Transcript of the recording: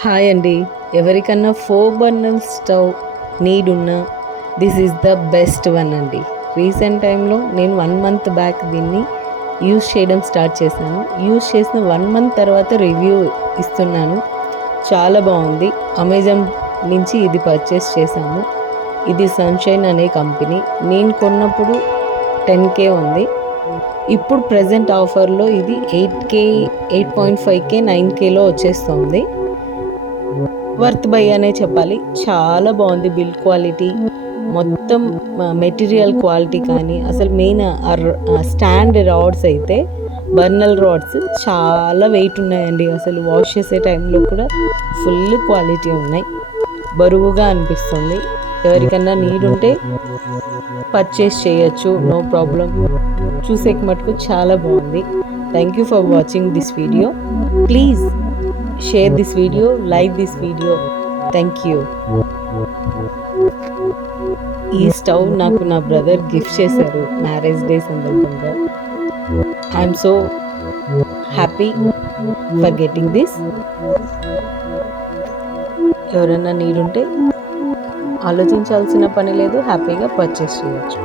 Hi అండి. ఎవరికన్నా 4 burner stove need ఉన్నా this is the best one అండి. రీసెంట్ టైంలో నేను 1 మంత్ బ్యాక్ దీన్ని యూజ్ చేయడం స్టార్ట్ చేశాను. యూజ్ చేసిన 1 మంత్ తర్వాత రివ్యూ ఇస్తున్నాను. చాలా బాగుంది. అమెజాన్ నుంచి ఇది పర్చేస్ చేశాము. ఇది సన్షైన్ అనే కంపెనీ. నేను కొన్నప్పుడు 10K ఉంది. ఇప్పుడు ప్రెజెంట్ ఆఫర్లో ఇది 8K, 8.5K, 9Kలో వచ్చేస్తుంది. వర్త్ బై అనే చెప్పాలి. చాలా బాగుంది. బిల్డ్ క్వాలిటీ మొత్తం, మెటీరియల్ క్వాలిటీ కానీ అసలు మెయిన్ స్టాండ్ రాడ్స్ అయితే బర్నల్ రాడ్స్ చాలా వెయిట్ ఉన్నాయండి. అసలు వాష్ చేసే టైంలో కూడా ఫుల్ క్వాలిటీ ఉన్నాయి. బరువుగా అనిపిస్తుంది. ఎవరికన్నా నీడ్ ఉంటే పర్చేస్ చేయొచ్చు, నో ప్రాబ్లం. చూసే మటుకు చాలా బాగుంది. Thank you for watching this video. Please share this video, like this video. Thank you. ఈ స్టవ్ నాకు నా బ్రదర్ గిఫ్ట్ చేశారు మ్యారేజ్ డే సందర్భంగా. I'm so happy for getting this. ఎవరైనా నీడ్ ఉంటే ఆలోచించాల్సిన పని లేదు, హ్యాపీగా పర్చేస్ చేయొచ్చు.